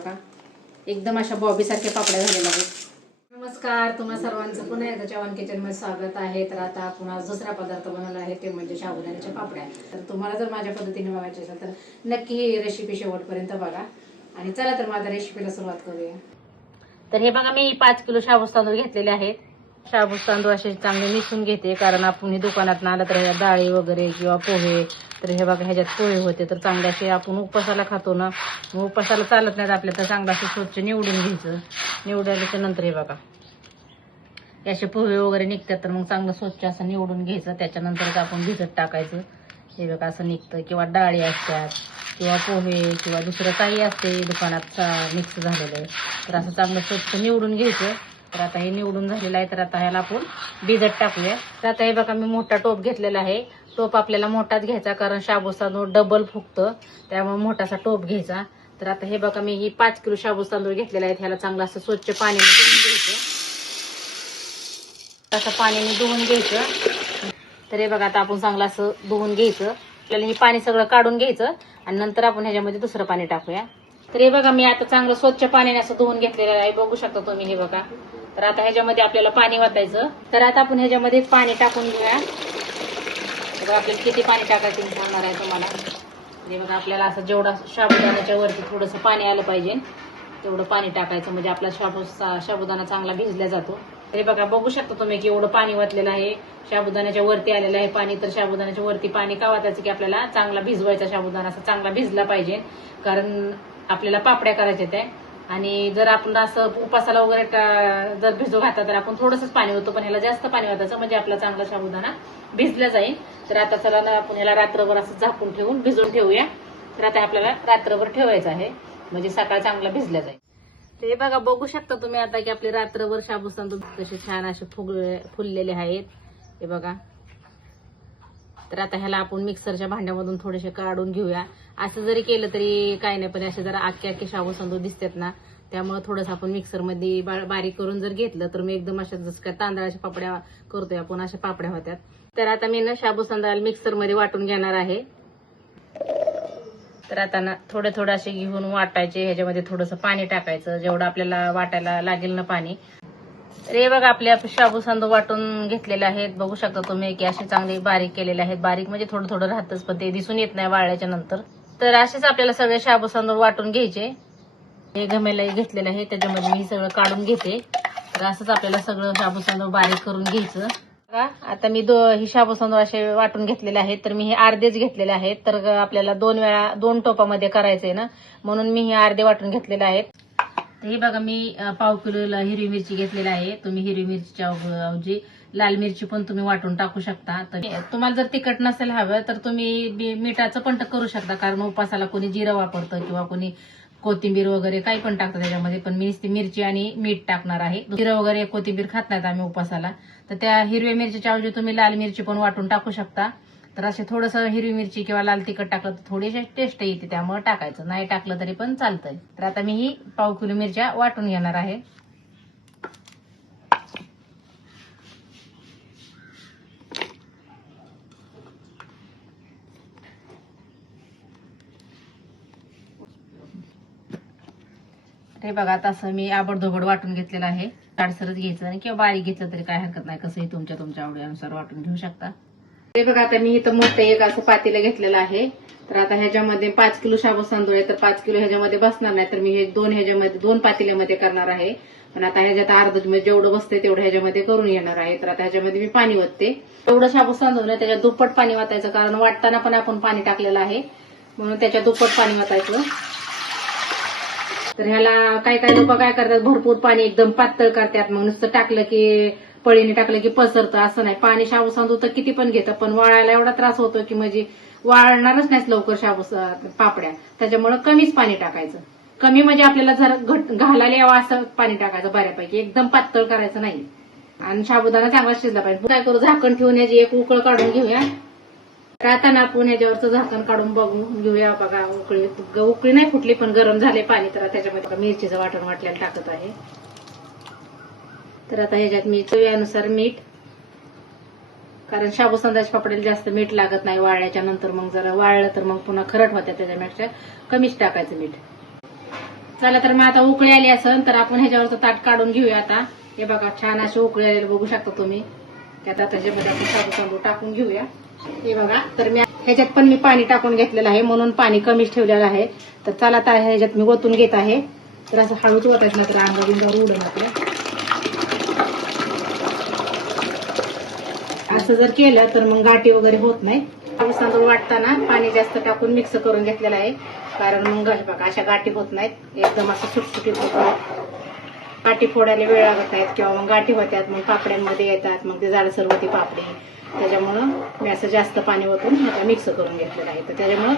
बघा, एकदम अशा बॉबीसारख्या पापड्या झालेल्या आहेत. नमस्कार, तुम्हा सर्वांचं पुन्हा एकदा चव्हाण किचनमध्ये स्वागत आहे. तर आता आपण आज दुसरा पदार्थ बनवला आहे, ते म्हणजे साबुदाण्याच्या पापड्या. तर तुम्हाला जर माझ्या पद्धतीने बघायचे असेल तर नक्की ही रेसिपी शेवटपर्यंत बघा. आणि चला तर माझ्या रेसिपीला सुरुवात करूया. तर हे बघा, मी 5 किलो शाबूस तांदूळ घेतलेले आहेत. शाबूस तांदूळ असे चांगले मिसळून घेते, कारण आपण हे दुकानात आलं तर ह्या डाळी वगैरे किंवा पोहे, तर हे बघा ह्याच्यात पोहे होते, तर चांगले असे आपण उपासाला खातो ना, मग उपासाला चालत नाहीत आपल्या, तर चांगलं असं स्वच्छ निवडून घ्यायचं. निवडल्याच्या नंतर हे बघा असे पोहे वगैरे निघतात, तर मग चांगलं स्वच्छ असं निवडून घ्यायचं. त्याच्यानंतरच आपण भिजत टाकायचं. हे बघा असं निघतं, किंवा डाळी असतात किंवा पोहे किंवा दुसरं काही असते दुकानात मिक्स झालेलं, तर असं चांगलं स्वच्छ निवडून घ्यायचं. तर आता हे निवडून झालेलं आहे, तर आता ह्याला आपण भिजत टाकूया. तर आता हे बघा, मी मोठा टोप घेतलेला आहे. टोप आपल्याला मोठाच घ्यायचा, कारण शाबूस तांदूळ डबल फुगतं, त्यामुळे मोठासा टोप घ्यायचा. तर आता हे बघा, मी ही 5 किलो शाबूस तांदूळ घेतलेला आहे. ह्याला चांगलं असं स्वच्छ पाण्याने धुवून घ्यायचं. असं पाण्याने धुवून घ्यायचं. तर हे बघा, आता आपण चांगलं असं धुवून घ्यायचं. आपल्याला हे पाणी सगळं काढून घ्यायचं आणि नंतर आपण ह्याच्यामध्ये दुसरं पाणी टाकूया. तर हे बघा, मी आता चांगलं स्वच्छ पाण्याने असं धुवून घेतलेलं आहे, बघू शकता तुम्ही. हे बघा, तर आता ह्याच्यामध्ये आपल्याला पाणी वाटायचं. तर आता आपण ह्याच्यामध्ये पाणी टाकून घेऊया. बघा, आपल्याला किती पाणी टाकायचं मी सांगणार आहे तुम्हाला. हे बघा, आपल्याला असं जेवढा साबुदाण्याच्या वरती थोडंसं पाणी आलं पाहिजे तेवढं पाणी टाकायचं, म्हणजे आपला साबुदाणा चांगला भिजला जातो. तरी बघा, बघू शकता तुम्ही की एवढं पाणी वाटलेलं आहे, साबुदाण्याच्या वरती आलेलं आहे पाणी. तर साबुदाण्याच्या वरती पाणी का वाटायचं, की आपल्याला चांगला भिजवायचा साबुदाणा, असा चांगला भिजला पाहिजे, कारण आपल्याला पापड्या करायच्या त्या. आणि जर आपण असं उपासाला वगैरे जर भिजू घातला तर आपण थोडंसंच पाणी होतं, पण ह्याला जास्त पाणी वाटायचं, म्हणजे आपला चांगला साबुदाणा भिजला जाईल. तर आता चला ना, आपण ह्याला रात्रभर असं झाकून ठेवून भिजून ठेवूया. तर आता आपल्याला रात्रभर ठेवायचं आहे, म्हणजे सकाळ चांगला भिजला जाईल. हे बघा, बघू शकता तुम्ही आता की आपले रात्रभर शाबूस तांदूळ कसे छान असे फुललेले आहेत. हे बघा, तर आता ह्याला आपण मिक्सरच्या भांड्यामधून थोडेसे काढून घेऊया. असं जरी केलं तरी काही नाही, पण असे जरा आखे शाबूस तांदूळ दिसतात ना, त्यामुळे थोडंसं आपण मिक्सरमध्ये बारीक करून जर घेतलं तर मी एकदम अशा जसं काय तांदळाच्या पापड्या करतोय आपण, अशा पापड्या होत्यात. तर आता मी ना शाबूस तांदूळ मिक्सरमध्ये वाटून घेणार आहे. तर आता ना थोडं असे घेऊन वाटायचे. ह्याच्यामध्ये थोडंसं पाणी टाकायचं, जेवढं आपल्याला वाटायला लागेल ना पाणी. तर हे बघा, आपले शाबूस तांदूळ वाटून घेतलेले आहेत. बघू शकता तुम्ही की असे चांगले बारीक केलेले आहेत. बारीक म्हणजे थोडं राहतच, पण ते दिसून येत नाही वाळल्याच्या नंतर. तर असेच आपल्याला सगळे शाबूस तांदूळ वाटून घ्यायचे. हे गमेला घेतलेलं आहे, त्याच्यामध्ये मी सगळं काढून घेते. तर असंच आपल्याला सगळं शाबूस तांदूळ बारीक करून घ्यायचं. आता मी ही शाबूस तांदूळ असे वाटून घेतलेले आहेत. तर मी हे अर्धेच घेतलेले आहेत, तर आपल्याला 2 टोपामध्ये करायचंय ना, म्हणून मी हे अर्धे वाटून घेतलेले आहेत. तर हे बघा, मी पाव किलो हिरवी मिरची घेतलेली आहे. तुम्ही हिरवी मिरचीच्या ऐवजी लाल मिरची पण तुम्ही वाटून टाकू शकता. तर तुम्हाला जर तिखट नसेल हवं तर तुम्ही मिठाचं पण करू शकता, कारण उपासाला कोणी जिरं वापरतं किंवा कोणी कोथिंबीर वगैरे काही पण टाकतं त्याच्यामध्ये. पण मी नुसती मिरची आणि मीठ टाकणार आहे. जिरं वगैरे कोथिंबीर खात नाहीत आम्ही उपासाला, तर त्या हिरव्या मिरचीच्या ऐवजी तुम्ही लाल मिरची पण वाटून टाकू शकता. तर असे थोडंसं हिरवी मिरची किंवा लाल तिखट टाकलं तर थोडीशी टेस्ट येते, त्यामुळे टाकायचं. नाही टाकलं तरी पण चालतंय. तर आता मी ही पाव किलो मिरच्या वाटून घेणार आहे. हे बघा, आता असं मी आबडधोबड वाटून घेतलेलं आहे. जाडसरच घ्यायचं आणि किंवा बारीक घेतलं तरी काय हरकत नाही, कसंही तुमच्या आवडीनुसार वाटून घेऊ शकता. हे बघा, आता मी इथं मोठं एक असं पातेलं घेतलेलं आहे. तर आता ह्याच्यामध्ये 5 किलो शाबूस तांदूळ आहे, तर 5 किलो ह्याच्यामध्ये बसणार नाही, तर मी हे 2 पातेल्यामध्ये करणार आहे. पण आता ह्याच्यात अर्ध जेवढं बसतंय तेवढं ह्याच्यामध्ये करून येणार आहे. तर आता ह्याच्यामध्ये मी पाणी वाटते. एवढं शाबूस तांदूळ नाही, त्याच्यात दुप्पट पाणी वाटायचं, कारण वाटताना पण आपण पाणी टाकलेलं आहे, म्हणून त्याच्यात दुप्पट पाणी वाटायचं. तर ह्याला काही लोक काय करतात, भरपूर पाणी एकदम पातळ करतात, मग नुसतं टाकलं की पळीने टाकलं की पसरतं. असं नाही, पाणी शाबूस तांदूळ तर किती पण घेतं, पण वाळायला एवढा त्रास होतो की म्हणजे वाळणारच नाही लवकर शाबूस पापड्या. त्याच्यामुळे कमीच पाणी टाकायचं. कमी म्हणजे आपल्याला जरा घालायला यावं असं पाणी टाकायचं बऱ्यापैकी, एकदम पातळ करायचं नाही. आणि साबुदाणा चांगला शिजला पाहिजे. काय करू, झाकण ठेवून याची एक उकळ काढून घेऊया. तर आता ना आपण याच्यावरचं झाकण काढून बघून घेऊया. बघा, उकळी नाही फुटली, पण गरम झाले पाणी. तर त्याच्यामध्ये मिरचीचं वाटण वाटलेलं टाकत आहे. तर आता ह्याच्यात मी चवीनुसार मीठ, कारण शाबूस तांदळाच्या पापड्याला जास्त मीठ लागत नाही वाळल्याच्या नंतर. मग जरा वाळलं तर मग पुन्हा खरट होत्या, त्याच्यापेक्षा कमीच टाकायचं मीठ. चला तर मग आता उकळी आली असेल तर आपण ह्याच्यावरचं ताट काढून घेऊया आता. हे बघा छान अशी उकळी आलेली बघू शकता तुम्ही. त्यात आता त्याच्यामध्ये आपण शाबू तांदूळ टाकून घेऊया. हे बघा तर मी ह्याच्यात पण मी पाणी टाकून घेतलेलं आहे म्हणून पाणी कमीच ठेवलेलं आहे. तर चला आता ह्याच्यात मी ओतून घेत आहे. तर असं हळूच ओतायचं ना तर अंगाबिंगावर उडून आपलं. असं जर केलं तर मग गाठी वगैरे होत नाही. शाबू तांदूळ वाटताना पाणी जास्त टाकून मिक्स करून घेतलेलं आहे कारण मग बघा अशा गाठी होत नाहीत. एकदम असं सुटसुटीत होतं. गाठी फोडायला वेळ लागत नाहीत किंवा मग गाठी होत्यात मग पापड्यांमध्ये येतात मग ते जाडसर होती पापडी. त्याच्यामुळं मी असं जास्त पाणी ओतून आता मिक्स करून घेतलेलं आहे. तर त्याच्यामुळं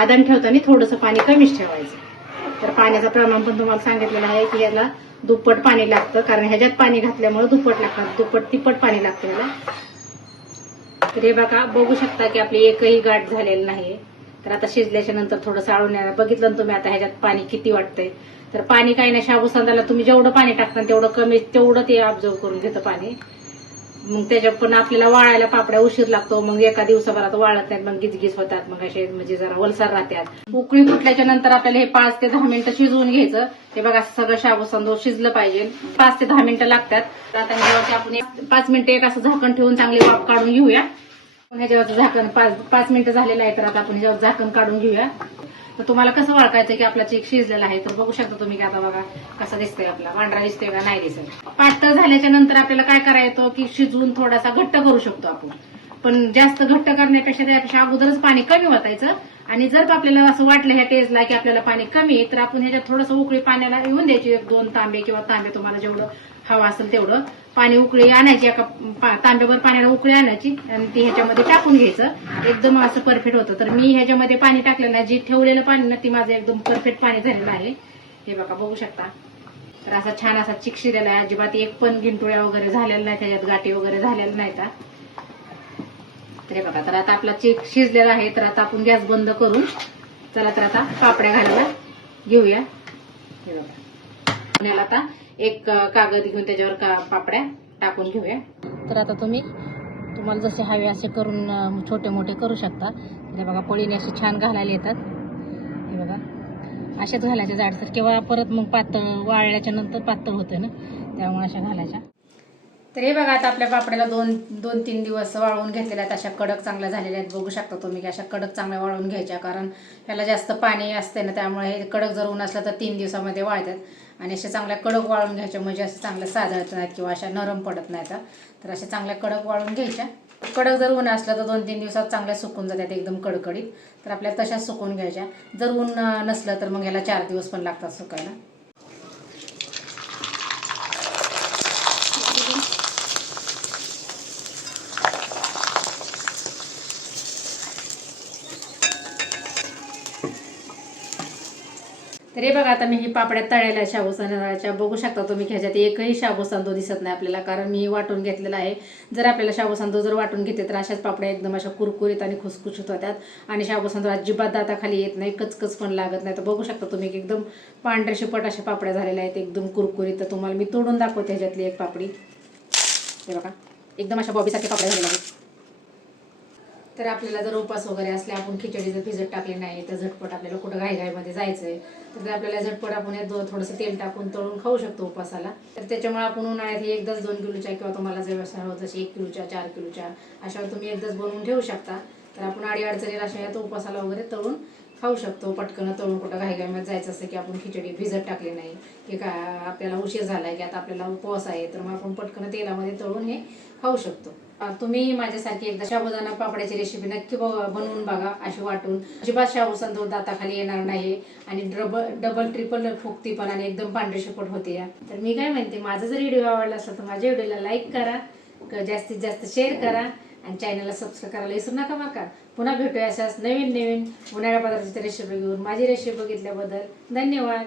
आदन ठेवताना थोडंसं पाणी कमीच ठेवायचं. तर पाण्याचं प्रमाण पण तुम्हाला सांगितलेलं आहे की याला दुप्पट पाणी लागतं कारण ह्याच्यात पाणी घातल्यामुळे दुप्पट लागतं. दुप्पट तिप्पट पाणी लागतं याला. तर हे बघा बघू शकता की आपली एकही गाठ झालेली नाही. तर आता शिजल्याच्या नंतर थोडंसं आळून बघितलं ना तुम्ही आता ह्याच्यात पाणी किती वाटतंय. तर पाणी काही नाही शाबू तांदळाला तुम्ही जेवढं पाणी टाकता तेवढं कमी तेवढं ते ऑब्झर्व करून घेतं पाणी. मग त्याच्यात पण आपल्याला वाळायला पापड्या उशीर लागतो. मग एका दिवसाभरात वाळत नाहीत मग गिजगीज होतात मग असे म्हणजे जरा वलसार राहतात. उकळी फुटल्याच्या नंतर आपल्याला हे 5 ते 10 मिनिटं शिजवून घ्यायचं. हे बघा सगळं शाबू तांदूळ शिजलं पाहिजे. 5 ते 10 मिनिटं लागतात. तर आता ह्याच्यावरती आपण 5 मिनिटं एक असं झाकण ठेवून चांगली वाफ काढून घेऊया. ह्याच्यावरचं झाकण 5 मिनिटं झालेलं आहे तर आता आपण ह्याच्यावर झाकण काढून घेऊया. तर तुम्हाला कसं ओळखायचं की आपला चीक शिजलेला आहे तर बघू शकता तुम्ही की आता बघा कसा दिसतोय आपला पांढरा दिसतोय का नाही दिसत. पातळ झाल्याच्या नंतर आपल्याला काय करायचं की शिजवून थोडासा घट्ट करू शकतो आपण. पण जास्त घट्ट करण्यापेक्षा त्यापेक्षा अगोदरच पाणी कमी ओतायचं. आणि जर आपल्याला असं वाटलं ह्या टेस्टला की आपल्याला पाणी कमी आहे तर आपण ह्याच्यात थोडंसं उकळी पाण्याला येऊन द्यायची. 1-2 तांबे किंवा तांबे तुम्हाला जेवढं हवं असेल तेवढं पाणी उकळी आणायची. एका तांब्यावर पाण्याला उकळी आणायची आणि ती ह्याच्यामध्ये टाकून घ्यायचं. एकदम असं परफेक्ट होतं. तर मी ह्याच्यामध्ये पाणी टाकलं नाही जे ठेवलेलं पाणी ना ती माझं एकदम परफेक्ट पाणी झालेलं आहे. हे बघा बघू शकता. तर असा छान असा चिक शिरलेला आहे. अजिबात एक पण गिंटोळ्या वगैरे झालेल्या नाही त्याच्यात गाठी वगैरे झालेल्या नाहीत. तर हे बघा तर आता आपला चिक शिजलेला आहे. तर आता आपण गॅस बंद करून चला तर आता पापड्या घालायला घेऊया. हे बघा पुण्याला आता एक कागद घेऊन त्याच्यावर पापड्या टाकून घेऊया. तर आता तुम्हाला जसे हवे असे करून छोटे मोठे करू शकता. हे बघा पळीने असे छान घालायला येतात. हे बघा अशाच घालायच्या जाडसर किंवा परत मग पातळ वाळल्याच्या नंतर पातळ होते ना त्यामुळे अशा घालायच्या. तर हे बघा आता आपल्या पापड्याला 2-3 दिवस वाळवून घेतलेल्या आहेत. अशा कडक चांगल्या झालेल्या आहेत. बघू शकता तुम्ही की अशा कडक चांगल्या वाळवून घ्यायच्या कारण ह्याला जास्त पाणी असते ना त्यामुळे हे कडक जर ऊन असलं तर 3 दिवसामध्ये वाळतात. आणि अशा चांगल्या कडक वाळून घ्यायच्या म्हणजे असं चांगल्या साजळत नाहीत किंवा अशा नरम पडत नाहीत. तर अशा चांगल्या कडक वाळून घ्यायच्या. कडक जर ऊन असलं तर 2-3 दिवसात चांगल्या सुकून जातात एकदम कडकडीत. तर आपल्याला तशाच सुकून घ्यायच्या. जर ऊन नसलं तर मग ह्याला 4 दिवस पण लागतात सुकायला. तर हे बघा आता मी ही पापड्या तळलेल्या शाबू तांदळाच्या बघू शकता तुम्ही ह्याच्यात एकही शाबू तांदूळ दिसत नाही आपल्याला कारण मी वाटून घेतलेला आहे. जर आपल्याला शाबू तांदूळ जर वाटून घेतले तर अशाच पापड्या एकदम अशा कुरकुरीत आणि खुसखुशीत होतात. आणि शाबू तांदूळ अजिबात दाताखाली येत नाही कचकच पण लागत नाही. तर बघू शकता तुम्ही की एकदम पांढरे शिपट अशा पापड्या झालेल्या आहेत एकदम कुरकुरीत. तर तुम्हाला मी तोडून दाखवते ह्याच्यातली एक पापडी. हे बघा एकदम अशा बॉबीसारख्या पापड्या झालेल्या आहेत. तर आपल्याला जर उपास वगैरे असले आपण खिचडी जर भिजत टाकली नाही तर झटपट आपल्याला कुठं घाईघाईमध्ये जायचंय तर आपल्याला झटपट आपण थोडंसं तेल टाकून तळून खाऊ शकतो उपासाला. तर त्याच्यामुळे आपण उन्हाळ्यात ही एकदाच 2 किलोच्या किंवा तुम्हाला जशी 1 किलोच्या 4 किलोच्या अशावर तुम्ही एकदाच बनवून ठेवू शकता. तर आपण अडीअडचणीला अशा यात उपासाला वगैरे तळून खाऊ शकतो. पटकन तळून कुठं घाईघाईमध्ये जायचं असतं की आपण खिचडी भिजत टाकली नाही की का आपल्याला उशीर झालाय की आता आपल्याला उपवास आहे तर मग आपण पटकन तेलामध्ये तळून हे खाऊ शकतो. तुम्ही माझ्यासारखी एकदा साबुदाणा पापड्याची रेसिपी नक्की बनवून बघा. अशी वाटून अजिबात शाबू तांदूळ दाताखाली येणार नाही आणि डबल ट्रिपल फुगती पण आणि एकदम पांढरी शिपट होते. तर मी काय म्हणते माझा जर व्हिडिओ आवडला असेल तर माझ्या व्हिडिओला लाईक करा, जास्तीत जास्त शेअर करा आणि चॅनलला सबस्क्राईब करायला विसरू नका बघा. पुन्हा भेटूया अशाच नवीन उन्हाळ्या पदार्थाची रेसिपी घेऊन. माझी रेसिपी बघितल्याबद्दल धन्यवाद.